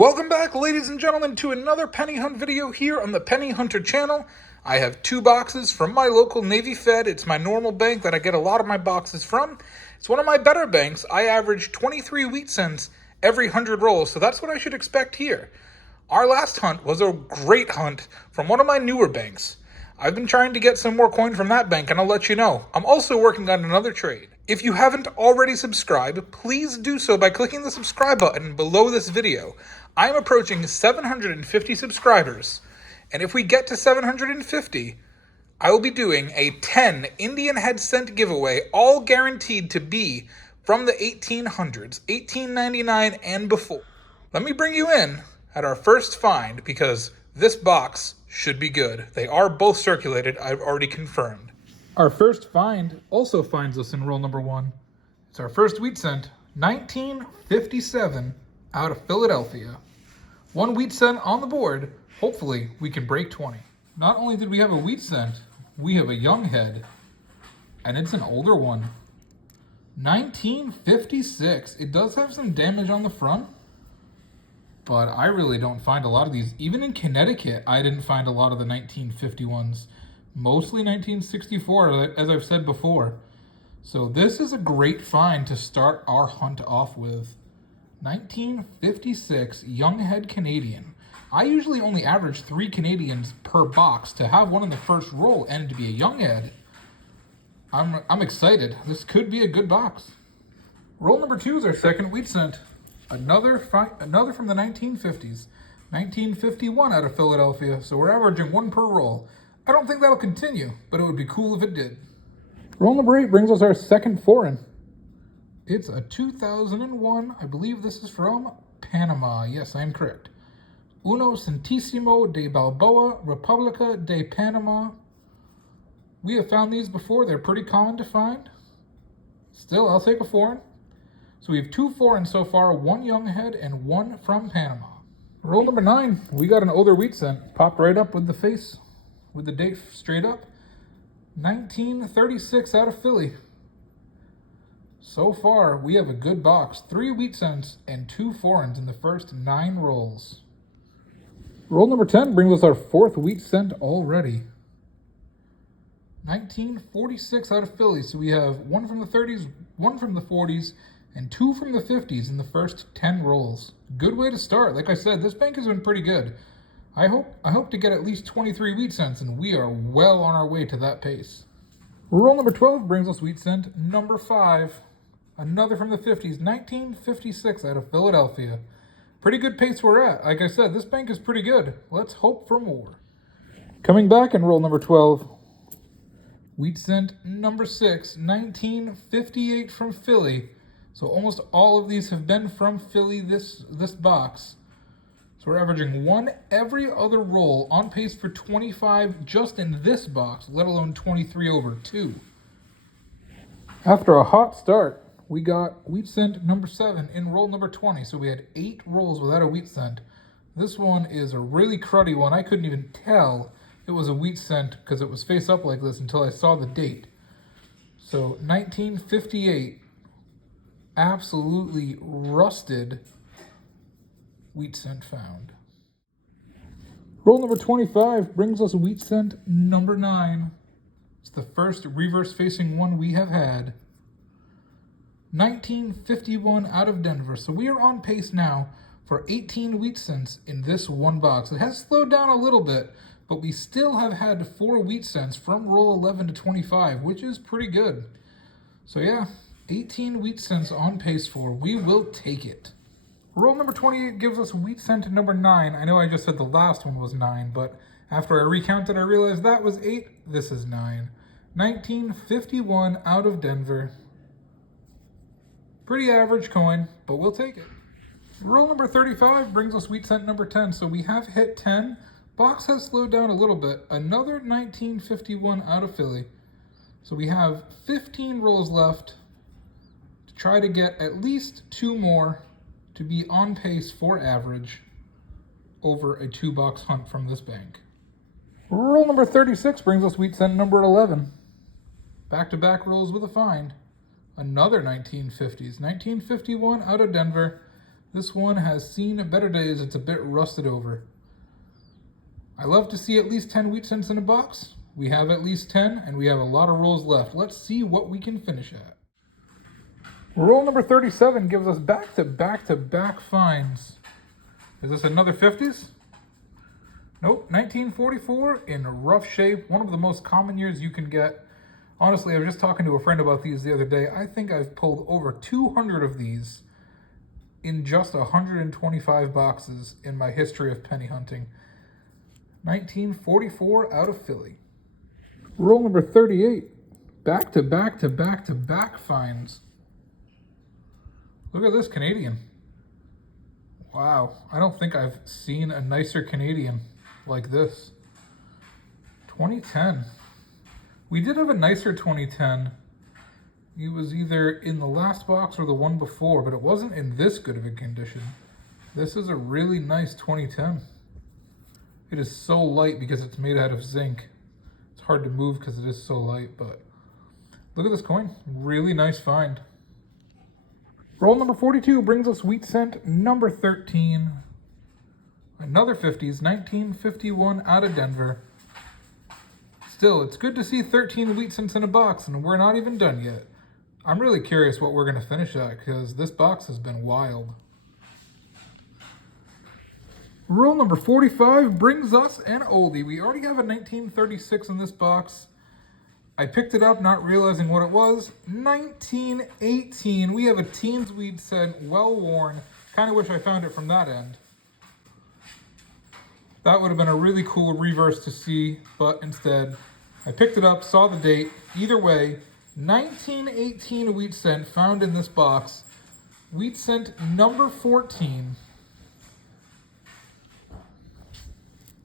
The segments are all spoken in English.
Welcome back, ladies and gentlemen, to another penny hunt video here on the Penny Hunter channel. I have two boxes from my local Navy Fed. It's my normal bank that I get a lot of my boxes from. It's one of my better banks. I average 23 wheat cents every 100 rolls, so that's what I should expect here. Our last hunt was a great hunt from one of my newer banks. I've been trying to get some more coin from that bank, and I'll let you know. I'm also working on another trade. If you haven't already subscribed, please do so by clicking the subscribe button below this video. I'm approaching 750 subscribers, and if we get to 750, I will be doing a 10 Indian head cent giveaway, all guaranteed to be from the 1800s, 1899 and before. Let me bring you in at our first find, because this box should be good. They are both circulated, I've already confirmed. Our first find also finds us in roll number 1. It's our first wheat cent, 1957, out of Philadelphia. 1 wheat cent on the board. Hopefully we can break 20. Not only did we have a wheat cent, we have a young head, and it's an older one. 1956. It does have some damage on the front, but I really don't find a lot of these. Even in Connecticut, I didn't find a lot of the 1951s. Mostly 1964, as I've said before. So this is a great find to start our hunt off with. 1956 Young Head Canadian. I usually only average 3 Canadians per box. To have one in the first roll and to be a young head, I'm excited. This could be a good box. Roll number 2 is our second wheat cent. Another from the 1950s. 1951 out of Philadelphia, so we're averaging 1 per roll. I don't think that'll continue, but it would be cool if it did. Roll number 8 brings us our second foreign. It's a 2001. I believe this is from Panama. Yes, I am correct. Uno Centésimo de Balboa, República de Panama. We have found these before. They're pretty common to find. Still, I'll take a foreign. So we have 2 foreigns so far, 1 young head and 1 from Panama. Roll number 9. We got an older wheat cent. Popped right up with the face, with the date straight up. 1936 out of Philly. So far, we have a good box. 3 wheat cents and 2 foreigns in the first 9 rolls. Roll number 10 brings us our 4th wheat cent already. 1946 out of Philly. So we have 1 from the 30s, 1 from the 40s, and 2 from the 50s in the first 10 rolls. Good way to start. Like I said, this bank has been pretty good. I hope to get at least 23 wheat cents, and we are well on our way to that pace. Roll number 12 brings us wheat cent number 5. Another from the 50s, 1956 out of Philadelphia. Pretty good pace we're at. Like I said, this bank is pretty good. Let's hope for more. Coming back in roll number 12. Wheat cent number 6, 1958 from Philly. So almost all of these have been from Philly this box. So we're averaging 1 every other roll, on pace for 25 just in this box, let alone 23 over 2. After a hot start, we got wheat cent number 7 in roll number 20. So we had 8 rolls without a wheat cent. This one is a really cruddy one. I couldn't even tell it was a wheat cent because it was face up like this until I saw the date. So 1958, absolutely rusted wheat cent found. Roll number 25 brings us wheat cent number 9. It's the first reverse facing one we have had. 1951 out of Denver. So we are on pace now for 18 wheat cents in this one box. It has slowed down a little bit, but we still have had 4 wheat cents from roll 11 to 25, which is pretty good. So yeah, 18 wheat cents on pace for. We will take it. Roll number 28 gives us wheat cent number 9. I know I just said the last one was 9, but after I recounted, I realized that was 8. This is 9. 1951 out of Denver. Pretty average coin, but we'll take it. Roll number 35 brings us wheat cent number 10. So we have hit 10. Box has slowed down a little bit. Another 1951 out of Philly. So we have 15 rolls left to try to get at least 2 more to be on pace for average over a 2-box hunt from this bank. Roll number 36 brings us wheat cent number 11. Back-to-back rolls with a find. Another 1950s. 1951 out of Denver. This one has seen better days. It's a bit rusted over. I love to see at least 10 wheat cents in a box. We have at least 10, and we have a lot of rolls left. Let's see what we can finish at. Roll number 37 gives us back-to-back-to-back finds. Is this another 50s? Nope, 1944 in rough shape. One of the most common years you can get. Honestly, I was just talking to a friend about these the other day. I think I've pulled over 200 of these in just 125 boxes in my history of penny hunting. 1944 out of Philly. Roll number 38. Back-to-back-to-back-to-back finds. Look at this Canadian. Wow, I don't think I've seen a nicer Canadian like this. 2010. We did have a nicer 2010. It was either in the last box or the one before, but it wasn't in this good of a condition. This is a really nice 2010. It is so light because it's made out of zinc. It's hard to move because it is so light, but look at this coin. Really nice find. Roll number 42 brings us wheat cent number 13. Another 50s, 1951 out of Denver. Still, it's good to see 13 wheat cents in a box, and we're not even done yet. I'm really curious what we're going to finish at, because this box has been wild. Roll number 45 brings us an oldie. We already have a 1936 in this box. I picked it up not realizing what it was. 1918. We have a teens wheat cent, well worn. Kind of wish I found it from that end. That would have been a really cool reverse to see, but instead, I picked it up, saw the date. Either way, 1918 wheat cent found in this box. Wheat cent number 14.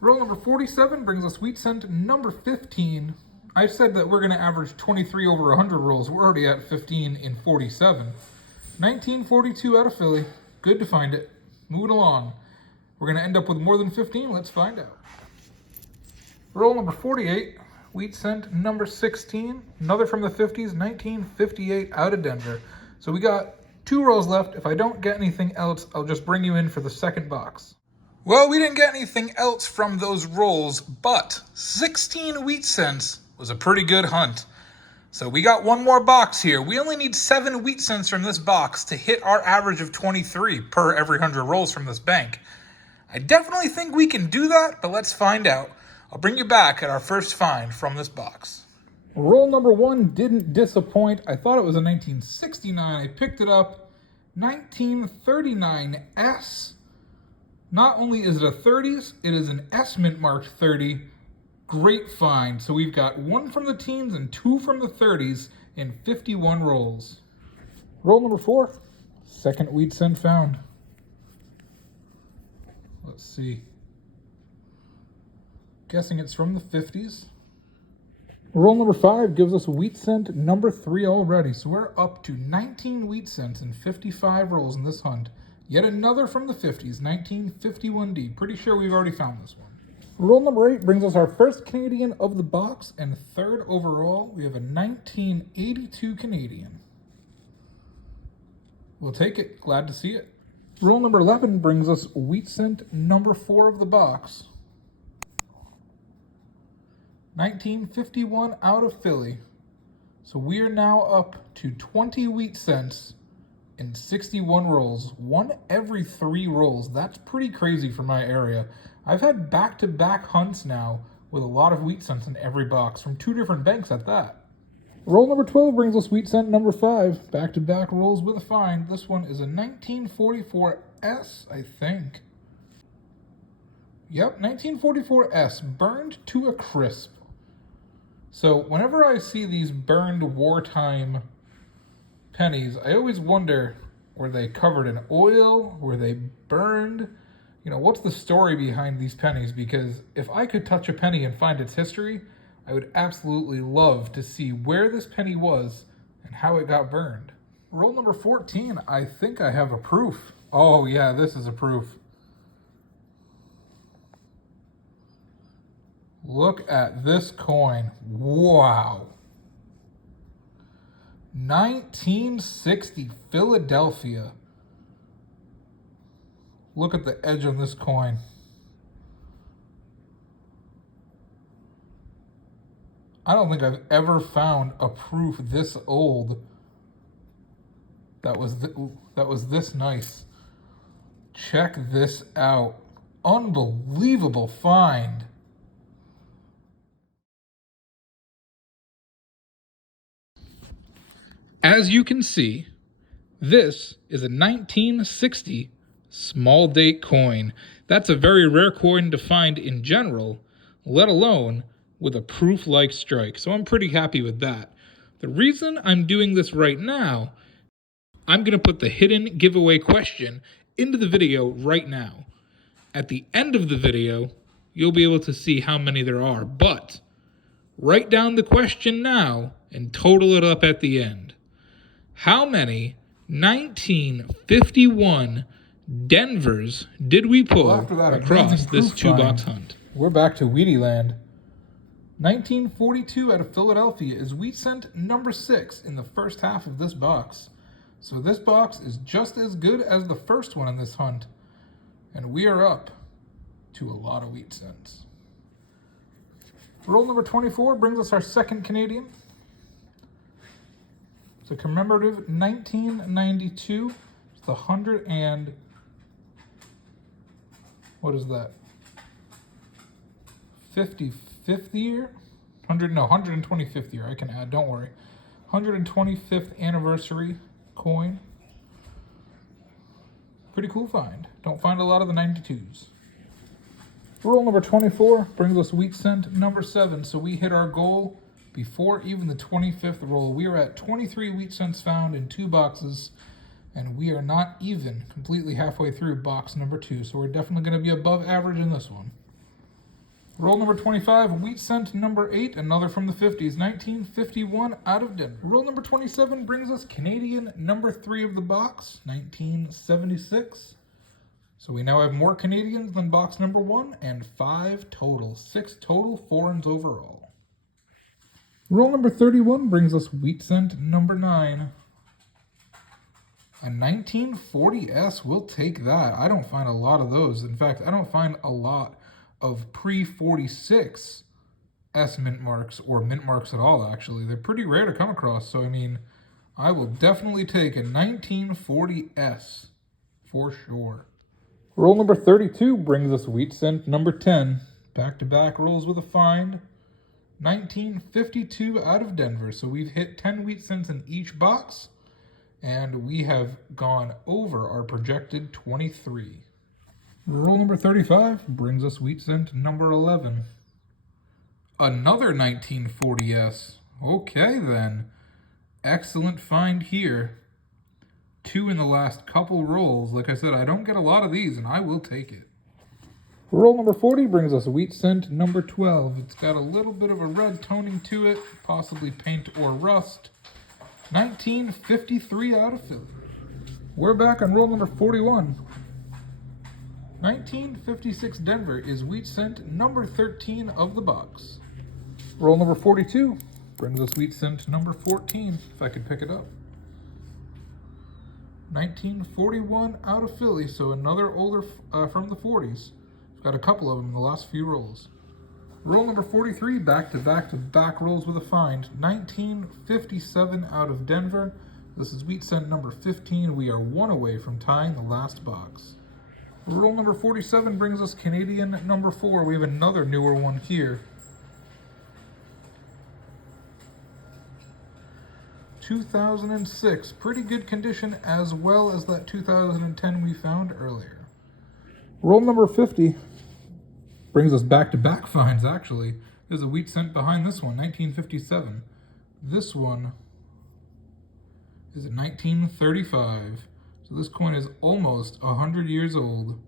Roll number 47 brings us wheat cent number 15. I said that we're going to average 23 over 100 rolls. We're already at 15 in 47. 1942 out of Philly. Good to find it. Moving along. We're going to end up with more than 15. Let's find out. Roll number 48. Wheat cent number 16. Another from the 50s. 1958 out of Denver. So we got 2 rolls left. If I don't get anything else, I'll just bring you in for the second box. Well, we didn't get anything else from those rolls, but 16 wheat cents was a pretty good hunt. So we got one more box here. We only need 7 wheat cents from this box to hit our average of 23 per every 100 rolls from this bank. I definitely think we can do that, but let's find out. I'll bring you back at our first find from this box. Roll number 1 didn't disappoint. I thought it was a 1969. I picked it up. 1939 S. Not only is it a 30s, it is an S mint marked 30. Great find. So we've got 1 from the teens and 2 from the 30s in 51 rolls. Roll number 4. Second wheat cent found. Let's see. Guessing it's from the 50s. Roll number 5 gives us wheat cent number 3 already. So we're up to 19 wheat cents in 55 rolls in this hunt. Yet another from the 50s, 1951D. Pretty sure we've already found this one. Roll number 8 brings us our first Canadian of the box and 3rd overall. We have a 1982 Canadian. We'll take it. Glad to see it. Roll number 11 brings us wheat cent number 4 of the box. 1951 out of Philly. So we are now up to 20 wheat cents in 61 rolls. 1 every 3 rolls. That's pretty crazy for my area. I've had back-to-back hunts now with a lot of wheat cents in every box from 2 different banks at that. Roll number 12 brings us wheat cent number 5. Back-to-back rolls with a find. This one is a 1944 S, I think. Yep, 1944 S, burned to a crisp. So whenever I see these burned wartime pennies, I always wonder, were they covered in oil? Were they burned? You know, what's the story behind these pennies? Because if I could touch a penny and find its history, I would absolutely love to see where this penny was and how it got burned. Roll number 14, I think I have a proof. Oh yeah, this is a proof. Look at this coin. Wow. 1960 Philadelphia. Look at the edge on this coin. I don't think I've ever found a proof this old that was this nice. Check this out. Unbelievable find. As you can see, this is a 1960 small date coin. That's a very rare coin to find in general, let alone with a proof-like strike. So I'm pretty happy with that. The reason I'm doing this right now, I'm going to put the hidden giveaway question into the video right now. At the end of the video, you'll be able to see how many there are, but write down the question now and total it up at the end. How many 1951 Denvers did we pull across this two-box hunt? We're back to Wheatie Land. 1942 out of Philadelphia is wheat cent number 6 in the first half of this box. So this box is just as good as the first one in this hunt. And we are up to a lot of wheat cents. Roll number 24 brings us our second Canadian. It's a commemorative 1992. It's the 100 and... what is that? 55th year? 125th year. I can add, don't worry. 125th anniversary coin. Pretty cool find. Don't find a lot of the 92s. Roll number 24 brings us wheat cent number 7. So we hit our goal before even the 25th roll. We are at 23 wheat cents found in 2 boxes, and we are not even completely halfway through box number 2. So we're definitely going to be above average in this one. Roll number 25, wheat cent number 8, another from the 50s, 1951 out of Denver. Roll number 27 brings us Canadian number 3 of the box, 1976. So we now have more Canadians than box number 1, and 5 total, 6 total foreigns overall. Roll number 31 brings us wheat cent number 9. A 1940S, we'll take that. I don't find a lot of those. In fact, I don't find a lot of pre-46 S mint marks, or mint marks at all, actually. They're pretty rare to come across, so I mean, I will definitely take a 1940S for sure. Roll number 32 brings us wheat cent number 10. Back-to-back rolls with a find. 1952 out of Denver. So we've hit 10 wheat cents in each box, and we have gone over our projected 23. Roll number 35 brings us wheat cent number 11. Another 1940S. Okay then. Excellent find here. 2 in the last couple rolls. Like I said, I don't get a lot of these, and I will take it. Roll number 40 brings us wheat cent number 12. It's got a little bit of a red toning to it, possibly paint or rust. 1953 out of Philly. We're back on roll number 41. 1956 Denver is wheat cent number 13 of the box. Roll number 42 brings us wheat cent number 14, if I could pick it up. 1941 out of Philly, so another older from the 40s. We've got a couple of them in the last few rolls. Roll number 43, back-to-back rolls with a find. 1957 out of Denver. This is wheat cent number 15. We are 1 away from tying the last box. Roll number 47 brings us Canadian number 4. We have another newer one here. 2006, pretty good condition, as well as that 2010 we found earlier. Roll number 50 brings us back-to-back finds, actually. There's a wheat cent behind this one, 1957. This one is 1935. So this coin is almost 100 years old.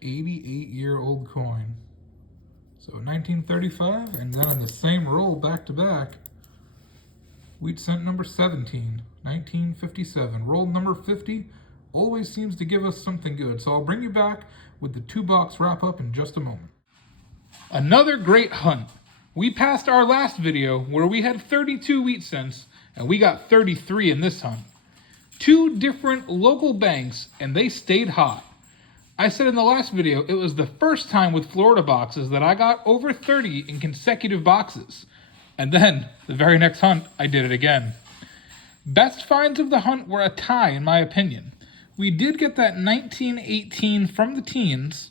88-year-old coin. So 1935, and then in the same roll back-to-back, wheat cent number 17, 1957. Roll number 50 always seems to give us something good, so I'll bring you back with the 2-box wrap-up in just a moment. Another great hunt. We passed our last video where we had 32 wheat cents, and we got 33 in this hunt. 2 different local banks, and they stayed hot. I said in the last video it was the first time with Florida boxes that I got over 30 in consecutive boxes. And then, the very next hunt, I did it again. Best finds of the hunt were a tie, in my opinion. We did get that 1918 from the teens,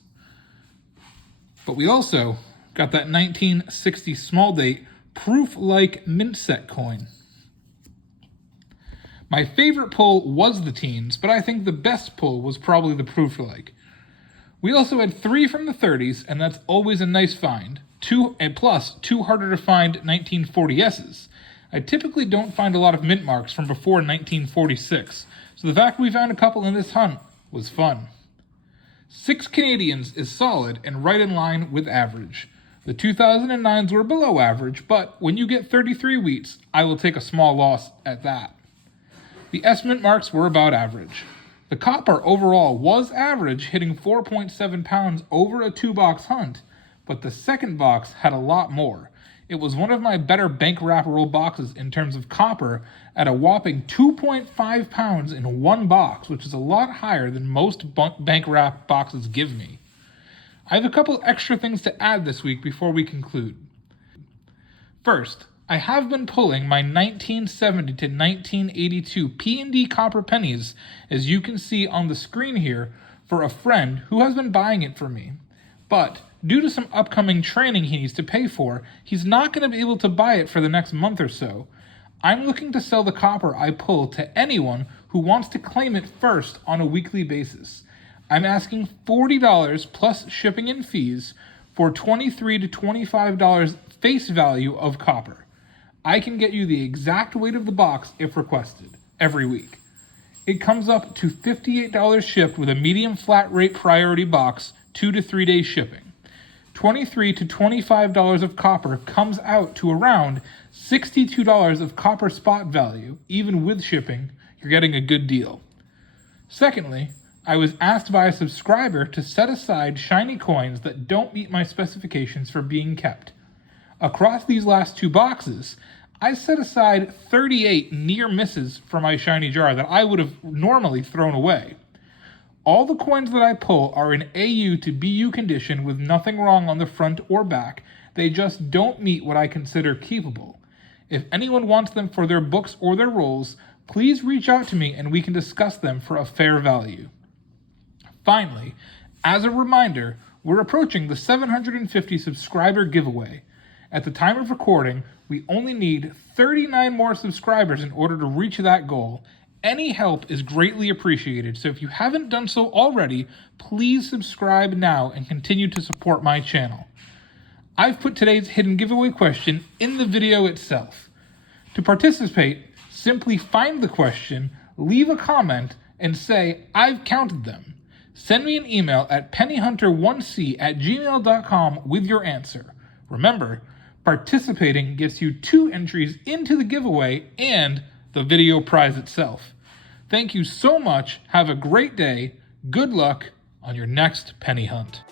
but we also got that 1960 small date proof-like mint set coin. My favorite pull was the teens, but I think the best pull was probably the proof-like. We also had 3 from the 30s, and that's always a nice find. 2 harder to find 1940S's. I typically don't find a lot of mint marks from before 1946, so the fact we found a couple in this hunt was fun. 6 Canadians is solid and right in line with average. The 2009s were below average, but when you get 33 wheats, I will take a small loss at that. The S-mint marks were about average. The copper overall was average, hitting 4.7 pounds over a 2-box hunt, but the second box had a lot more. It was one of my better bank wrap roll boxes in terms of copper at a whopping 2.5 pounds in one box, which is a lot higher than most bank wrap boxes give me. I have a couple extra things to add this week before we conclude. First, I have been pulling my 1970 to 1982 P&D copper pennies, as you can see on the screen here, for a friend who has been buying it for me. But due to some upcoming training he needs to pay for, he's not going to be able to buy it for the next month or so. I'm looking to sell the copper I pull to anyone who wants to claim it first on a weekly basis. I'm asking $40 plus shipping and fees for $23 to $25 face value of copper. I can get you the exact weight of the box if requested, every week. It comes up to $58 shipped with a medium flat rate priority box, 2 to 3 days shipping. $23 to $25 of copper comes out to around $62 of copper spot value. Even with shipping, you're getting a good deal. Secondly, I was asked by a subscriber to set aside shiny coins that don't meet my specifications for being kept. Across these last 2 boxes, I set aside 38 near misses for my shiny jar that I would have normally thrown away. All the coins that I pull are in AU to BU condition with nothing wrong on the front or back. They just don't meet what I consider keepable. If anyone wants them for their books or their rolls, please reach out to me and we can discuss them for a fair value. Finally, as a reminder, we're approaching the 750 subscriber giveaway. At the time of recording, we only need 39 more subscribers in order to reach that goal. Any help is greatly appreciated, so if you haven't done so already, please subscribe now and continue to support my channel. I've put today's hidden giveaway question in the video itself. To participate, simply find the question, leave a comment, and say, "I've counted them." Send me an email at pennyhunter1c@gmail.com with your answer. Remember, participating gets you 2 entries into the giveaway and the video prize itself. Thank you so much. Have a great day. Good luck on your next penny hunt.